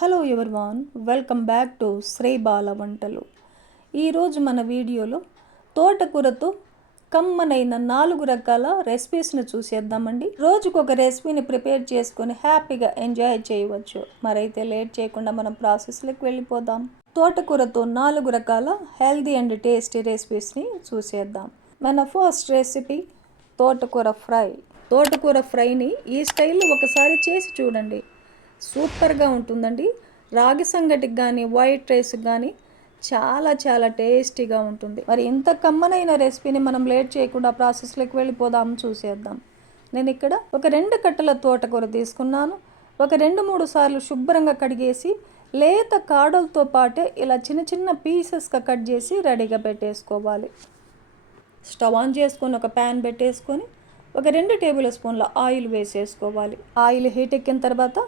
Hello everyone, welcome back to Sri Bala Vantalu. ఈరోజు మన వీడియోలో తోటకూరతో కమ్మనైన 4 రకాల రెసిపీస్ని చూసేద్దామండి. రోజుకొక రెసిపీని ప్రిపేర్ చేసుకొని హ్యాపీగా ఎంజాయ్ చేయవచ్చు. మరైతే లేట్ చేయకుండా మనం ప్రాసెస్లోకి వెళ్ళిపోదాం. తోటకూరతో 4 రకాల హెల్దీ అండ్ టేస్టీ రెసిపీస్ని చూసేద్దాం. మన ఫస్ట్ రెసిపీ తోటకూర ఫ్రై. తోటకూర ఫ్రైని ఈ స్టైల్లో ఒకసారి చేసి చూడండి, సూపర్గా ఉంటుందండి. రాగి సంగటికి కానీ వైట్ రైస్కి కానీ చాలా చాలా టేస్టీగా ఉంటుంది. మరి ఇంత కమ్మనైన రెసిపీని మనం లేట్ చేయకుండా ప్రాసెస్లోకి వెళ్ళిపోదాం, చూసేద్దాం. నేను ఇక్కడ ఒక 2 కట్టల తోటకూర తీసుకున్నాను. ఒక 2-3 సార్లు శుభ్రంగా కడిగేసి లేత కాడలతో పాటే ఇలా చిన్న చిన్న పీసెస్గా కట్ చేసి రెడీగా పెట్టేసుకోవాలి. స్టవ్ ఆన్ చేసుకొని ఒక ప్యాన్ పెట్టేసుకొని ఒక 2 టేబుల్ స్పూన్ల ఆయిల్ వేసేసుకోవాలి. ఆయిల్ హీట్ ఎక్కిన తర్వాత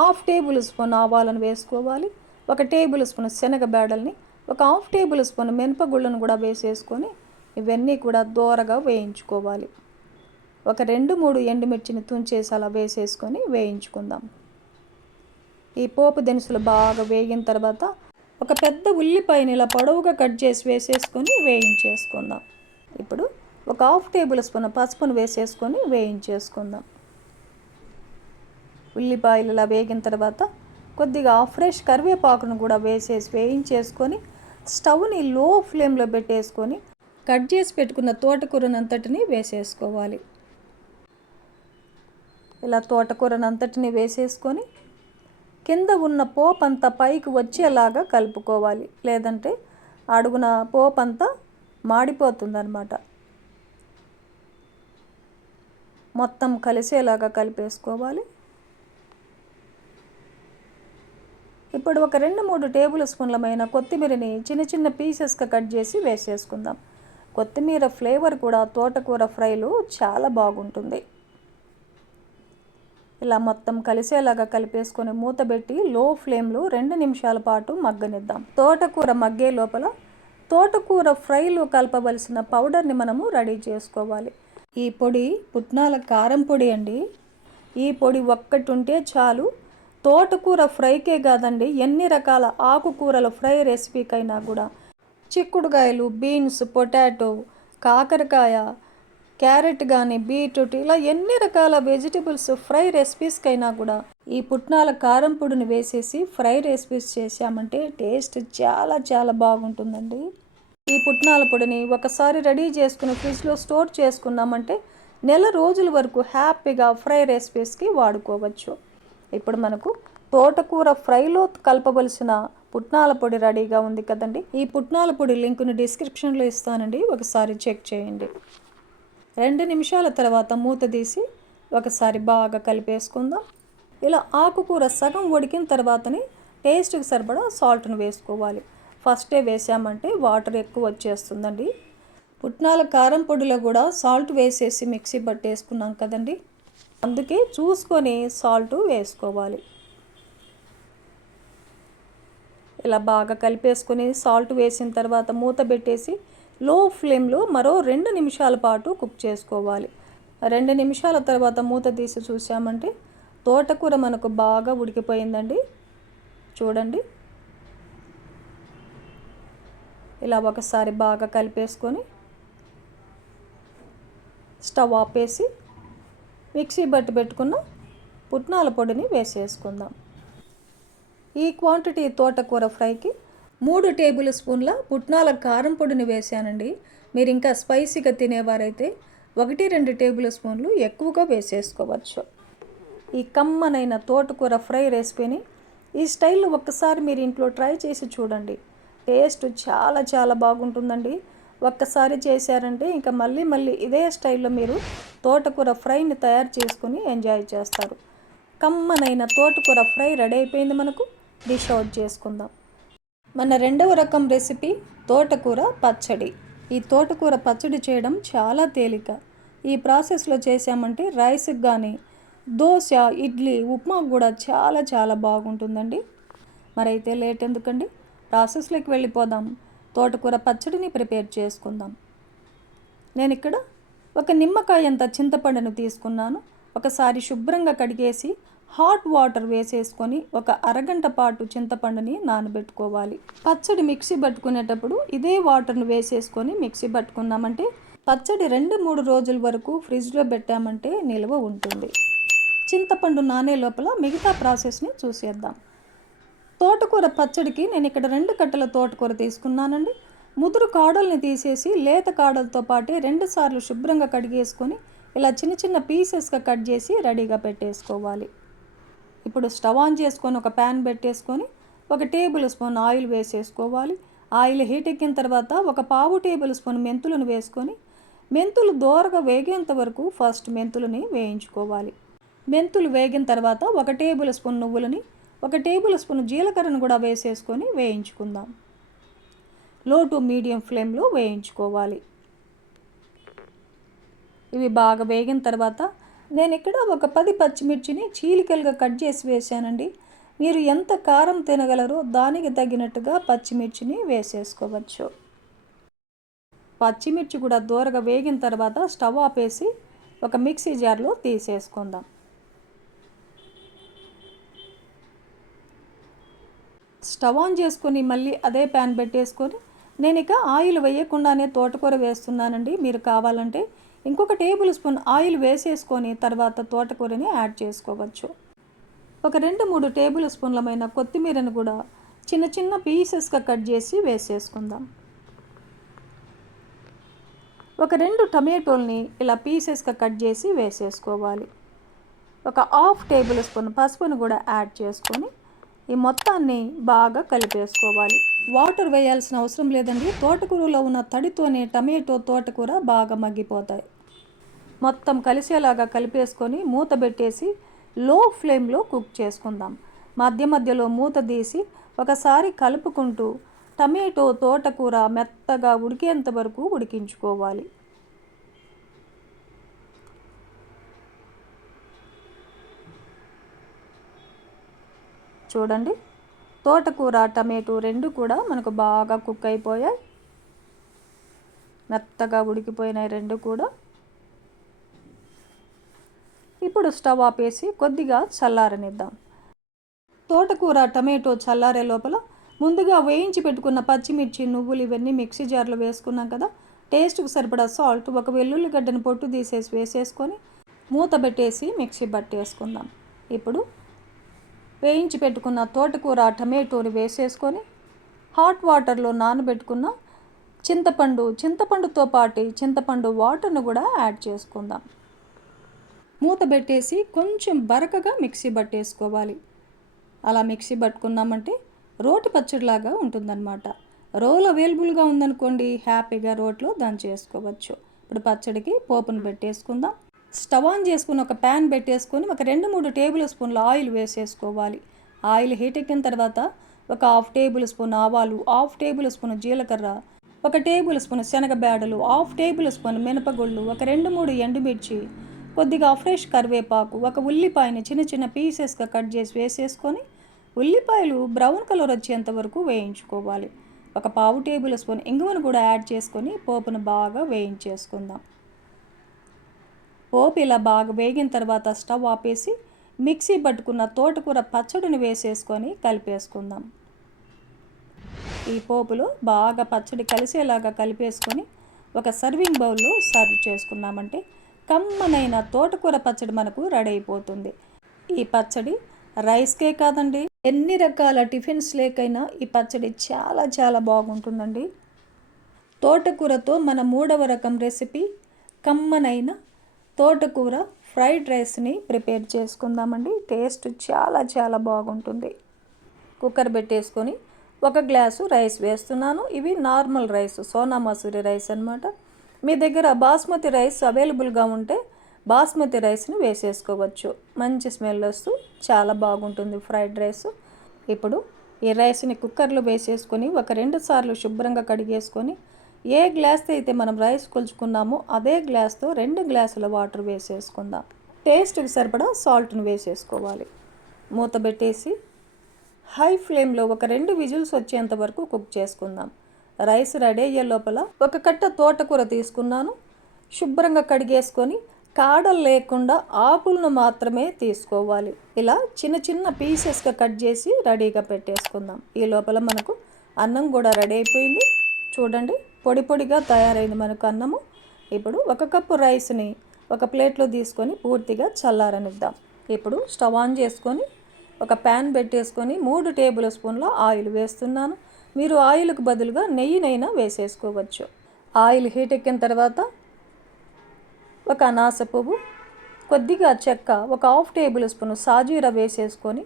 1/2 టేబుల్ స్పూన్ ఆవాలను వేసుకోవాలి. 1 టేబుల్ స్పూన్ శనగబేడల్ని, ఒక 1/2 టేబుల్ స్పూన్ మినపగుళ్ళను కూడా వేసేసుకొని ఇవన్నీ కూడా దోరగా వేయించుకోవాలి. ఒక 2-3 ఎండుమిర్చిని తుంచేసి అలా వేసేసుకొని వేయించుకుందాం. ఈ పోపు దినుసులు బాగా వేగిన తర్వాత ఒక పెద్ద ఉల్లిపాయని ఇలా పొడవుగా కట్ చేసి వేసేసుకొని వేయించేసుకుందాం. ఇప్పుడు ఒక 1/2 టేబుల్ స్పూన్ పసుపును వేసేసుకొని వేయించేసుకుందాం. ఉల్లిపాయలు ఇలా వేగిన తర్వాత కొద్దిగా ఫ్రెష్ కరివేపాకును కూడా వేసేసి వేయించేసుకొని స్టవ్ని లో ఫ్లేమ్లో పెట్టేసుకొని కట్ చేసి పెట్టుకున్న తోటకూరనంతటిని వేసేసుకోవాలి. ఇలా తోటకూరనంతటిని వేసేసుకొని కింద ఉన్న పోపు అంతా పైకి వచ్చేలాగా కలుపుకోవాలి, లేదంటే అడుగున పోపు అంతా మాడిపోతుందన్నమాట. మొత్తం కలిసేలాగా కలిపేసుకోవాలి. ఇప్పుడు ఒక 2-3 టేబుల్ స్పూన్లమైన కొత్తిమీరని చిన్న చిన్న పీసెస్గా కట్ చేసి వేసేసుకుందాం. కొత్తిమీర ఫ్లేవర్ కూడా తోటకూర ఫ్రైలో చాలా బాగుంటుంది. ఇలా మొత్తం కలిసేలాగా కలిపేసుకొని మూత పెట్టి లో ఫ్లేమ్లో 2 నిమిషాల పాటు మగ్గనిద్దాం. తోటకూర మగ్గే లోపల తోటకూర ఫ్రైలో కలపవలసిన పౌడర్ని మనము రెడీ చేసుకోవాలి. ఈ పొడి పుట్నాల కారం పొడి అండి. ఈ పొడి ఒక్కటి ఉంటే చాలు, తోటకూర ఫ్రైకే కాదండి, ఎన్ని రకాల ఆకుకూరల ఫ్రై రెసిపీకైనా కూడా, చిక్కుడుకాయలు, బీన్స్, పొటాటో, కాకరకాయ, క్యారెట్ కానీ, బీట్రూట్, ఇలా ఎన్ని రకాల వెజిటబుల్స్ ఫ్రై రెసిపీస్కైనా కూడా ఈ పుట్నాల కారం పొడిని వేసేసి ఫ్రై రెసిపీస్ చేసామంటే టేస్ట్ చాలా చాలా బాగుంటుందండి. ఈ పుట్నాల పొడిని ఒకసారి రెడీ చేసుకుని ఫ్రిడ్జ్లో స్టోర్ చేసుకున్నామంటే నెల రోజుల వరకు హ్యాపీగా ఫ్రై రెసిపీస్కి వాడుకోవచ్చు. ఇప్పుడు మనకు తోటకూర ఫ్రైలో కలపవలసిన పుట్నాల పొడి రెడీగా ఉంది కదండి. ఈ పుట్నాల పొడి లింకుని డిస్క్రిప్షన్లో ఇస్తానండి, ఒకసారి చెక్ చేయండి. 2 నిమిషాల తర్వాత మూత తీసి ఒకసారి బాగా కలిపేసుకుందాం. ఇలా ఆకుకూర సగం ఉడికిన తర్వాతనే టేస్ట్కి సరిపడా సాల్ట్ను వేసుకోవాలి. ఫస్టే వేసామంటే వాటర్ ఎక్కువ వచ్చేస్తుందండి. పుట్నాల కారం పొడిలో కూడా సాల్ట్ వేసేసి మిక్సీ పట్టేసుకున్నాం కదండి, అందుకే చూసుకొని సాల్ట్ వేసుకోవాలి. ఇలా బాగా కలిపేసుకొని సాల్ట్ వేసిన తర్వాత మూత పెట్టేసి లో ఫ్లేమ్లో మరో 2 నిమిషాల పాటు కుక్ చేసుకోవాలి. 2 నిమిషాల తర్వాత మూత తీసి చూసామంటే తోటకూర మనకు బాగా ఉడికిపోయిందండి. చూడండి, ఇలా ఒకసారి బాగా కలిపేసుకొని స్టవ్ ఆపేసి మిక్సీ బట్టి పెట్టుకున్న పుట్నాల పొడిని వేసేసుకుందాం. ఈ క్వాంటిటీ తోటకూర ఫ్రైకి 3 టేబుల్ స్పూన్ల పుట్నాల కారం పొడిని వేసానండి. మీరు ఇంకా స్పైసీగా తినేవారైతే 1-2 టేబుల్ స్పూన్లు ఎక్కువగా వేసేసుకోవచ్చు. ఈ కమ్మనైన తోటకూర ఫ్రై రెసిపీని ఈ స్టైల్లో ఒక్కసారి మీరు ఇంట్లో ట్రై చేసి చూడండి, టేస్ట్ చాలా చాలా బాగుంటుందండి. ఒక్కసారి చేశారంటే ఇంకా మళ్ళీ మళ్ళీ ఇదే స్టైల్లో మీరు తోటకూర ఫ్రైని తయారు చేసుకుని ఎంజాయ్ చేస్తారు. కమ్మనైన తోటకూర ఫ్రై రెడీ అయిపోయింది. మనకు డిష్ అవుట్ చేసుకుందాం. మన 2వ రకం రెసిపీ తోటకూర పచ్చడి. ఈ తోటకూర పచ్చడి చేయడం చాలా తేలిక. ఈ ప్రాసెస్లో చేసామంటే రైస్కి కానీ, దోశ, ఇడ్లీ, ఉప్మా కూడా చాలా చాలా బాగుంటుందండి. మరైతే లేట్ ఎందుకండి, ప్రాసెస్లోకి వెళ్ళిపోదాం. తోటకూర పచ్చడిని ప్రిపేర్ చేసుకుందాం. నేను ఇక్కడ ఒక నిమ్మకాయ అంత చింతపండును తీసుకున్నాను. ఒకసారి శుభ్రంగా కడిగేసి హాట్ వాటర్ వేసేసుకొని ఒక అరగంట పాటు చింతపండుని నానబెట్టుకోవాలి. పచ్చడి మిక్సీ పట్టుకునేటప్పుడు ఇదే వాటర్ను వేసేసుకొని మిక్సీ పట్టుకున్నామంటే పచ్చడి 2-3 రోజుల వరకు ఫ్రిడ్జ్లో పెట్టామంటే నిల్వ ఉంటుంది. చింతపండు నానే లోపల మిగతా ప్రాసెస్ని చూసేద్దాం. తోటకూర పచ్చడికి నేను ఇక్కడ 2 కట్టల తోటకూర తీసుకున్నానండి. ముదురు కాడల్ని తీసేసి లేత కాడలతో పాటే 2 సార్లు శుభ్రంగా కడిగేసుకొని ఇలా చిన్న చిన్న పీసెస్గా కట్ చేసి రెడీగా పెట్టేసుకోవాలి. ఇప్పుడు స్టవ్ ఆన్ చేసుకొని ఒక ప్యాన్ పెట్టేసుకొని 1 టేబుల్ స్పూన్ ఆయిల్ వేసేసుకోవాలి. ఆయిల్ హీట్ ఎక్కిన తర్వాత 1/4 టేబుల్ స్పూన్ మెంతులను వేసుకొని మెంతులు దోరగా వేగేంత వరకు ఫస్ట్ మెంతులని వేయించుకోవాలి. మెంతులు వేగిన తర్వాత 1 టేబుల్ స్పూన్ నువ్వులని 1 టేబుల్ స్పూన్ జీలకర్రను కూడా వేసేసుకొని వేయించుకుందాం. లో టు మీడియం ఫ్లేమ్లో వేయించుకోవాలి. ఇవి బాగా వేగిన తర్వాత నేను ఇక్కడ ఒక 10 పచ్చిమిర్చిని చీలికలుగా కట్ చేసి వేసానండి. మీరు ఎంత కారం తినగలరో దానికి తగినట్టుగా పచ్చిమిర్చిని వేసేసుకోవచ్చు. పచ్చిమిర్చి కూడా దూరగా వేగిన తర్వాత స్టవ్ ఆపేసి ఒక మిక్సీ జార్లో తీసేసుకుందాం. స్టవ్ ఆన్ చేసుకొని మళ్ళీ అదే ప్యాన్ పెట్టేసుకొని నేను ఇక ఆయిల్ వేయకుండానే తోటకూర వేస్తున్నానండి. మీరు కావాలంటే ఇంకొక టేబుల్ స్పూన్ ఆయిల్ వేసేసుకొని తర్వాత తోటకూరని యాడ్ చేసుకోవచ్చు. ఒక 2-3 టేబుల్ స్పూన్లమైన కొత్తిమీరను కూడా చిన్న చిన్న పీసెస్గా కట్ చేసి వేసేసుకుందాం. ఒక 2 టమాటోల్ని ఇలా పీసెస్గా కట్ చేసి వేసేసుకోవాలి. ఒక హాఫ్ టేబుల్ స్పూన్ పసుపును కూడా యాడ్ చేసుకొని ఈ మొత్తాన్ని బాగా కలిపేసుకోవాలి. వాటర్ వేయాల్సిన అవసరం లేదండి. తోటకూరలో ఉన్న తడితోనే టమాటో తోటకూర బాగా మగ్గిపోతాయి. మొత్తం కలిసేలాగా కలిపేసుకొని మూత పెట్టేసి లో ఫ్లేమ్లో కుక్ చేసుకుందాం. మధ్య మధ్యలో మూత తీసి ఒకసారి కలుపుకుంటూ టమాటో తోటకూర మెత్తగా ఉడికేంత వరకు ఉడికించుకోవాలి. చూడండి, తోటకూర టమాటో 2 కూడా మనకు బాగా కుక్ అయిపోయాయి. మెత్తగా ఉడికిపోయినాయి 2 కూడా. ఇప్పుడు స్టవ్ ఆపేసి కొద్దిగా చల్లారనిద్దాం. తోటకూర టమాటో చల్లారే లోపల ముందుగా వేయించి పెట్టుకున్న పచ్చిమిర్చి నువ్వులు ఇవన్నీ మిక్సీ జార్లో వేసుకున్నాం కదా. టేస్ట్కి సరిపడా సాల్ట్, 1 వెల్లుల్లిగడ్డను పొట్టు తీసేసి వేసేసుకొని మూత పెట్టేసి మిక్సీ పట్టేసుకుందాం. ఇప్పుడు వేయించి పెట్టుకున్న తోటకూర టమాటోని వేసేసుకొని హాట్ వాటర్లో నానబెట్టుకున్న చింతపండుతో పాటు చింతపండు వాటర్ను కూడా యాడ్ చేసుకుందాం. మూత పెట్టేసి కొంచెం బరకగా మిక్సీ పట్టేసుకోవాలి. అలా మిక్సీ పట్టుకున్నామంటే రోటి పచ్చడిలాగా ఉంటుందన్నమాట. రోల్ అవైలబుల్గా ఉందనుకోండి, హ్యాపీగా రోట్లో దాన్ని చేసుకోవచ్చు. ఇప్పుడు పచ్చడికి పోపును పెట్టేసుకుందాం. స్టవ్ ఆన్ చేసుకుని ఒక ప్యాన్ పెట్టేసుకొని ఒక 2-3 టేబుల్ స్పూన్ల ఆయిల్ వేసేసుకోవాలి. ఆయిల్ హీట్ ఎక్కిన తర్వాత ఒక హాఫ్ టేబుల్ స్పూన్ ఆవాలు, హాఫ్ టేబుల్ స్పూన్ జీలకర్ర, 1 టేబుల్ స్పూన్ శనగబేడలు, హాఫ్ టేబుల్ స్పూన్ మినపగుళ్ళు, ఒక 2-3 ఎండుమిర్చి, కొద్దిగా ఫ్రెష్ కరివేపాకు, 1 ఉల్లిపాయని చిన్న చిన్న పీసెస్గా కట్ చేసి వేసేసుకొని ఉల్లిపాయలు బ్రౌన్ కలర్ వచ్చేంత వరకు వేయించుకోవాలి. 1/4 టేబుల్ స్పూన్ ఇంగువను కూడా యాడ్ చేసుకొని పోపును బాగా వేయించేసుకుందాం. పోపు ఇలా బాగా వేగిన తర్వాత స్టవ్ ఆపేసి మిక్సీ పట్టుకున్న తోటకూర పచ్చడిని వేసేసుకొని కలిపేసుకుందాం. ఈ పోపులో బాగా పచ్చడి కలిసేలాగా కలిపేసుకొని ఒక సర్వింగ్ బౌల్లో సర్వ్ చేసుకున్నామంటే కమ్మనైన తోటకూర పచ్చడి మనకు రెడీ అయిపోతుంది. ఈ పచ్చడి రైస్కే కాదండి, ఎన్ని రకాల టిఫిన్స్ లేకైనా ఈ పచ్చడి చాలా చాలా బాగుంటుందండి. తోటకూరతో మన 3వ రకం రెసిపీ కమ్మనైన తోటకూర ఫ్రైడ్ రైస్ని ప్రిపేర్ చేసుకుందామండి. టేస్ట్ చాలా చాలా బాగుంటుంది. కుక్కర్ పెట్టేసుకొని 1 గ్లాసు రైస్ వేస్తున్నాను. ఇవి normal rice, Sona Masuri rice అన్నమాట. మీ దగ్గర బాస్మతి రైస్ అవైలబుల్గా ఉంటే బాస్మతి రైస్ని వేసేసుకోవచ్చు. మంచి స్మెల్ వస్తూ చాలా బాగుంటుంది ఫ్రైడ్ రైస్. ఇప్పుడు ఈ రైస్ని కుక్కర్లో వేసేసుకొని ఒక 2 సార్లు శుభ్రంగా కడిగేసుకొని ఏ గ్లాస్తో అయితే మనం రైస్ కొలుచుకున్నామో అదే గ్లాస్తో 2 గ్లాసుల వాటర్ వేసేసుకుందాం. టేస్ట్కి సరిపడా సాల్ట్ని వేసేసుకోవాలి. మూత పెట్టేసి హై ఫ్లేమ్లో ఒక 2 విజిల్స్ వచ్చేంత వరకు కుక్ చేసుకుందాం. రైస్ రెడీ అయ్యే లోపల 1 కట్ట తోటకూర తీసుకున్నాను. శుభ్రంగా కడిగేసుకొని కాడలు లేకుండా ఆకులను మాత్రమే తీసుకోవాలి. ఇలా చిన్న చిన్న పీసెస్గా కట్ చేసి రెడీగా పెట్టేసుకుందాం. ఈ లోపల మనకు అన్నం కూడా రెడీ అయిపోయింది. చూడండి, పొడి పొడిగా తయారైంది మనకు అన్నము. ఇప్పుడు 1 కప్పు రైస్ని ఒక ప్లేట్లో తీసుకొని పూర్తిగా చల్లారనిద్దాం. ఇప్పుడు స్టవ్ ఆన్ చేసుకొని ఒక ప్యాన్ పెట్టేసుకొని 3 టేబుల్ స్పూన్ల ఆయిల్ వేస్తున్నాను. మీరు ఆయిల్కి బదులుగా నెయ్యినైనా వేసేసుకోవచ్చు. ఆయిల్ హీట్ ఎక్కిన తర్వాత ఒక అనాస పువ్వు, కొద్దిగా చెక్క, ఒక 1/2 టేబుల్ స్పూన్ సాజీరా వేసేసుకొని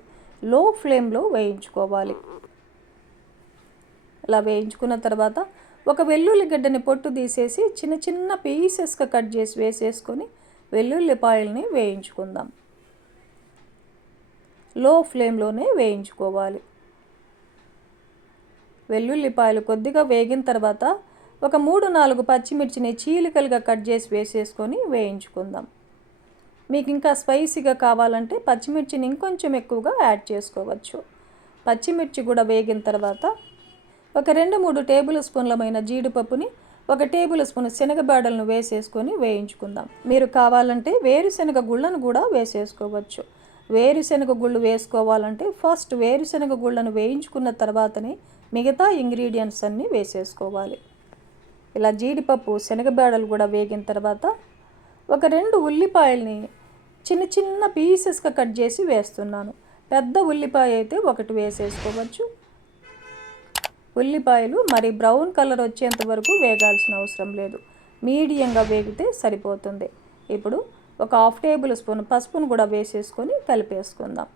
లో ఫ్లేమ్లో వేయించుకోవాలి. ఇలా వేయించుకున్న తర్వాత ఒక వెల్లుల్లి గడ్డని పొట్టు తీసేసి చిన్న చిన్న పీసెస్గా కట్ చేసి వేసేసుకొని వెల్లుల్లిపాయల్ని వేయించుకుందాం. లో ఫ్లేమ్లోనే వేయించుకోవాలి. వెల్లుల్లిపాయలు కొద్దిగా వేగిన తర్వాత ఒక 3-4 పచ్చిమిర్చిని చీలికలుగా కట్ చేసి వేసేసుకొని వేయించుకుందాం. మీకు ఇంకా స్పైసీగా కావాలంటే పచ్చిమిర్చిని ఇంకొంచెం ఎక్కువగా యాడ్ చేసుకోవచ్చు. పచ్చిమిర్చి కూడా వేగిన తర్వాత ఒక 2-3 టేబుల్ స్పూన్లమైన జీడిపప్పుని, 1 టేబుల్ స్పూన్ శనగబాడలను వేసేసుకొని వేయించుకుందాం. మీరు కావాలంటే వేరుశనగ గుళ్ళను కూడా వేసేసుకోవచ్చు. వేరుశనగ గుళ్ళు వేసుకోవాలంటే ఫస్ట్ వేరుశనగ గుళ్ళను వేయించుకున్న తర్వాతనే మిగతా ఇంగ్రీడియంట్స్ అన్నీ వేసేసుకోవాలి. ఇలా జీడిపప్పు, శనగబాడలు కూడా వేగిన తర్వాత ఒక 2 ఉల్లిపాయల్ని చిన్న చిన్న పీసెస్గా కట్ చేసి వేస్తున్నాను. పెద్ద ఉల్లిపాయ అయితే 1 వేసేసుకోవచ్చు. ఉల్లిపాయలు మరి బ్రౌన్ కలర్ వచ్చేంత వరకు వేగాల్సిన అవసరం లేదు. మీడియంగా వేగితే సరిపోతుంది. ఇప్పుడు ఒక 1/2 టేబుల్ స్పూన్ పసుపును కూడా వేసేసుకొని కలిపేసుకుందాం.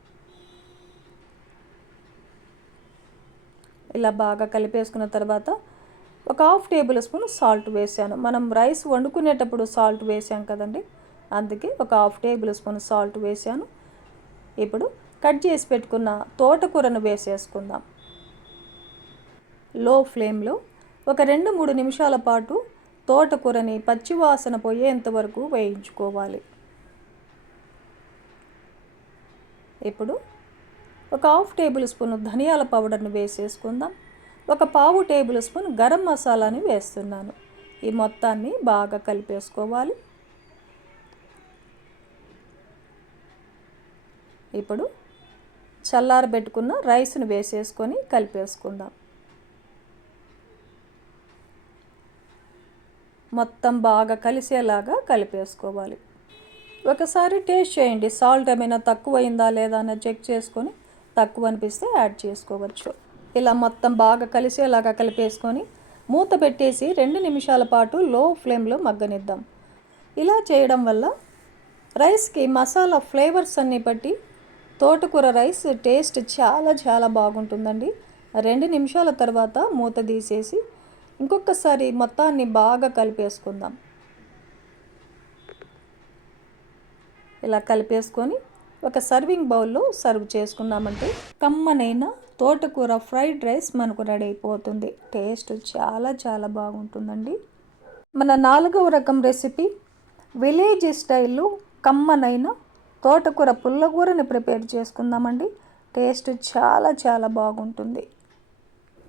ఇలా బాగా కలిపేసుకున్న తర్వాత ఒక 1/2 టేబుల్ స్పూన్ సాల్ట్ వేసాను. మనం రైస్ వండుకునేటప్పుడు సాల్ట్ వేసాం కదండి, అందుకే ఒక 1/2 టేబుల్ స్పూన్ సాల్ట్ వేసాను. ఇప్పుడు కట్ చేసి పెట్టుకున్న తోటకూరను వేసేసుకుందాం. లో ఫ్లేమ్లో ఒక 2-3 నిమిషాల పాటు తోటకూరని పచ్చివాసన పోయేంత వరకు వేయించుకోవాలి. ఇప్పుడు ఒక 1/2 టేబుల్ స్పూన్ ధనియాల పౌడర్ని వేసేసుకుందాం. ఒక 1/4 టేబుల్ స్పూన్ గరం మసాలాని వేస్తున్నాను. ఈ మొత్తాన్ని బాగా కలిపేసుకోవాలి. ఇప్పుడు చల్లారబెట్టుకున్న రైస్ను వేసేసుకొని కలిపేసుకుందాం. మొత్తం బాగా కలిసేలాగా కలిపేసుకోవాలి. ఒకసారి టేస్ట్ చేయండి, సాల్ట్ ఏమైనా తక్కువైందా లేదా అని చెక్ చేసుకొని తక్కువ అనిపిస్తే యాడ్ చేసుకోవచ్చు. ఇలా మొత్తం బాగా కలిసేలాగా కలిపేసుకొని మూత పెట్టేసి 2 నిమిషాల పాటు లో ఫ్లేమ్లో మగ్గనిద్దాం. ఇలా చేయడం వల్ల రైస్కి మసాలా ఫ్లేవర్స్ అన్నీ బట్టి తోటకూర రైస్ టేస్ట్ చాలా చాలా బాగుంటుందండి. 2 నిమిషాల తర్వాత మూత తీసేసి ఇంకొకసారి మొత్తాన్ని బాగా కలిపేసుకుందాం. ఇలా కలిపేసుకొని ఒక సర్వింగ్ బౌల్లో సర్వ్ చేసుకున్నామంటే కమ్మనైన తోటకూర ఫ్రైడ్ రైస్ మనకు రెడీ అయిపోతుంది. టేస్ట్ చాలా చాలా బాగుంటుందండి. మన 4వ రకం రెసిపీ విలేజ్ స్టైల్లో కమ్మనైన తోటకూర పుల్లగూరని ప్రిపేర్ చేసుకుందామండి. టేస్ట్ చాలా చాలా బాగుంటుంది.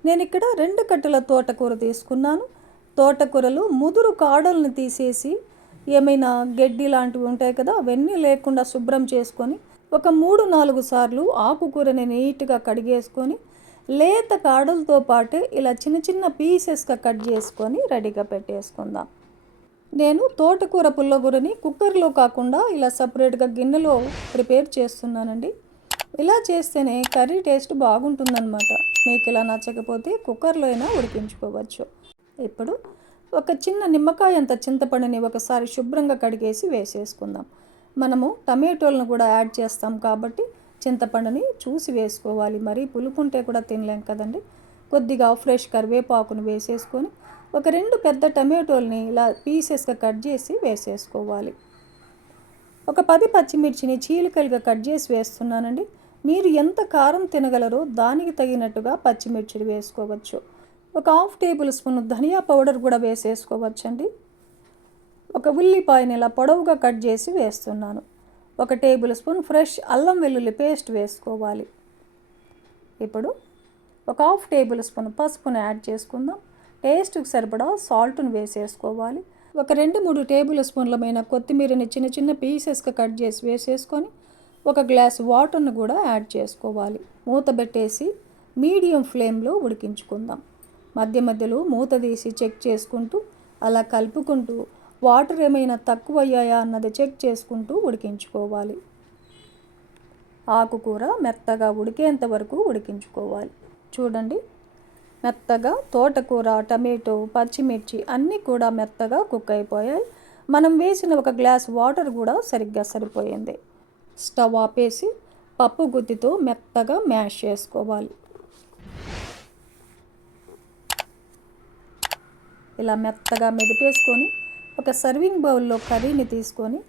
నేను ఇక్కడ 2 కట్టల తోటకూర తీసుకున్నాను. తోటకూరలో ముదురు కాడల్ని తీసేసి ఏమైనా గడ్డి లాంటివి ఉంటాయి కదా, అవన్నీ లేకుండా శుభ్రం చేసుకొని ఒక 3-4 సార్లు ఆకుకూరని నీట్గా కడిగేసుకొని లేత కాడలతో పాటే ఇలా చిన్న చిన్న పీసెస్గా కట్ చేసుకొని రెడీగా పెట్టేసుకుందాం. నేను తోటకూర పుల్లగూరని కుక్కర్లో కాకుండా ఇలా సపరేట్గా గిన్నెలో ప్రిపేర్ చేస్తున్నానండి. ఇలా చేస్తేనే కర్రీ టేస్ట్ బాగుంటుందన్నమాట. మీకు ఇలా నచ్చకపోతే కుక్కర్లో అయినా ఉడికించుకోవచ్చు. ఇప్పుడు ఒక చిన్న నిమ్మకాయ అంత చింతపండుని ఒకసారి శుభ్రంగా కడిగేసి వేసేసుకుందాం. మనము టమాటోలను కూడా యాడ్ చేస్తాం కాబట్టి చింతపండుని చూసి వేసుకోవాలి. మరీ పులుపు ఉంటే కూడా తినలేం కదండి. కొద్దిగా ఫ్రెష్ కరివేపాకును వేసేసుకొని ఒక 2 పెద్ద టమాటోల్ని ఇలా పీసెస్గా కట్ చేసి వేసేసుకోవాలి. ఒక 10 పచ్చిమిర్చిని చీలికలుగా కట్ చేసి వేస్తున్నానండి. మీరు ఎంత కారం తినగలరో దానికి తగినట్టుగా పచ్చిమిర్చిని వేసుకోవచ్చు. ఒక 1/2 టేబుల్ స్పూన్ ధనియా పౌడర్ కూడా వేసేసుకోవచ్చండి. ఒక ఉల్లిపాయని ఇలా పొడవుగా కట్ చేసి వేస్తున్నాను. 1 టేబుల్ స్పూన్ ఫ్రెష్ అల్లం వెల్లుల్లి పేస్ట్ వేసుకోవాలి. ఇప్పుడు ఒక 1/2 టేబుల్ స్పూన్ పసుపుని యాడ్ చేసుకుందాం. టేస్ట్కి సరిపడా సాల్ట్ను వేసేసుకోవాలి. ఒక 2-3 టేబుల్ స్పూన్లమైన కొత్తిమీరని చిన్న చిన్న పీసెస్గా కట్ చేసి వేసేసుకొని ఒక గ్లాస్ వాటర్ను కూడా యాడ్ చేసుకోవాలి. మూత పెట్టేసి మీడియం ఫ్లేమ్లో ఉడికించుకుందాం. మధ్య మధ్యలో మూత తీసి చెక్ చేసుకుంటూ అలా కలుపుకుంటూ వాటర్ ఏమైనా తక్కువ అయ్యాయా అన్నది చెక్ చేసుకుంటూ ఉడికించుకోవాలి. ఆకుకూర మెత్తగా ఉడికేంత వరకు ఉడికించుకోవాలి. చూడండి, మెత్తగా తోటకూర, టమాటో, పచ్చిమిర్చి అన్నీ కూడా మెత్తగా కుక్ అయిపోయాయి. మనం వేసిన ఒక గ్లాస్ వాటర్ కూడా సరిగ్గా సరిపోయింది. స్టవ్ ఆపేసి పప్పు గుత్తితో మెత్తగా మ్యాష్ చేసుకోవాలి. ఇలా మెత్తగా మెదిపేసుకొని ఒక సర్వింగ్ బౌల్లో కర్రీని తీసుకొని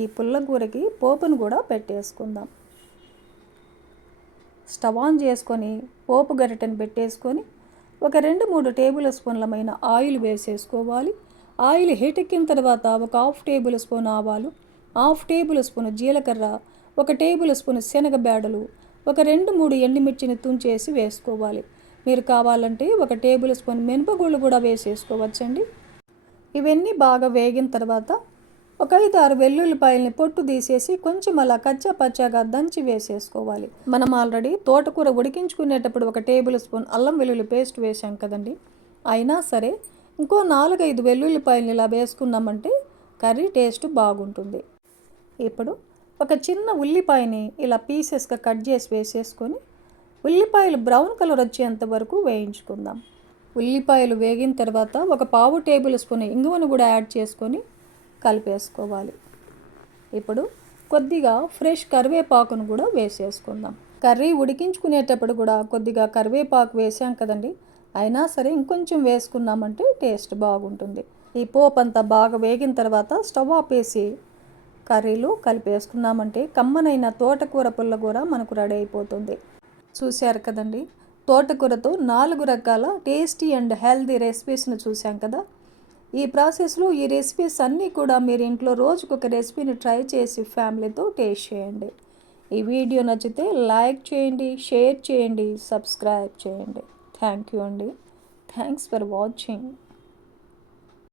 ఈ పుల్లకూరకి పోపును కూడా పెట్టేసుకుందాం. స్టవ్ ఆన్ చేసుకొని పోపు గరిటెను పెట్టేసుకొని ఒక 2-3 టేబుల్ స్పూన్లమైన ఆయిల్ వేసేసుకోవాలి. ఆయిల్ హీట్ ఎక్కిన తర్వాత ఒక 1/2 టేబుల్ స్పూన్ ఆవాలు, 1/2 టేబుల్ స్పూన్ జీలకర్ర, 1 టేబుల్ స్పూన్ శనగబేడలు, ఒక 2-3 ఎండుమిర్చిని తుంచేసి వేసుకోవాలి. మీరు కావాలంటే 1 టేబుల్ స్పూన్ మినపగుళ్ళు కూడా వేసేసుకోవచ్చండి. ఇవన్నీ బాగా వేగిన తర్వాత ఒక 5-6 వెల్లుల్లిపాయలని పొట్టు తీసేసి కొంచెం అలా కచ్చా పచ్చాగా దంచి వేసేసుకోవాలి. మనం ఆల్రెడీ తోటకూర ఉడికించుకునేటప్పుడు 1 టేబుల్ స్పూన్ అల్లం వెల్లుల్లి పేస్ట్ వేసాం కదండి. అయినా సరే ఇంకో 4-5 వెల్లుల్లిపాయలని ఇలా వేసుకున్నామంటే కర్రీ టేస్ట్ బాగుంటుంది. ఇప్పుడు ఒక చిన్న ఉల్లిపాయని ఇలా పీసెస్గా కట్ చేసి వేసేసుకొని ఉల్లిపాయలు బ్రౌన్ కలర్ వచ్చేంత వరకు వేయించుకుందాం. ఉల్లిపాయలు వేగిన తర్వాత ఒక 1/2 టేబుల్ స్పూన్ ఇంగువను కూడా యాడ్ చేసుకొని కలిపేసుకోవాలి. ఇప్పుడు కొద్దిగా ఫ్రెష్ కరివేపాకును కూడా వేసేసుకుందాం. కర్రీ ఉడికించుకునేటప్పుడు కూడా కొద్దిగా కరివేపాకు వేసాం కదండి. అయినా సరే ఇంకొంచెం వేసుకున్నామంటే టేస్ట్ బాగుంటుంది. ఈ పోపు అంతా బాగా వేగిన తర్వాత స్టవ్ ఆపేసి కర్రీలో కలిపేసుకున్నామంటే కమ్మనైన తోటకూర పుల్లకూర మనకు రెడీ అయిపోతుంది. చూశారు కదండి, తోటకూరతో 4 రకాల టేస్టీ అండ్ హెల్తీ రెసిపీస్ని చూసాం కదా. ఈ ప్రాసెస్లో ఈ రెసిపీస్ అన్నీ కూడా మీరు ఇంట్లో రోజుకొక రెసిపీని ట్రై చేసి ఫ్యామిలీతో టేస్ట్ చేయండి. ఈ వీడియో నచ్చితే లైక్ చేయండి, షేర్ చేయండి, సబ్స్క్రైబ్ చేయండి. థ్యాంక్ యూ అండి. Thanks for watching.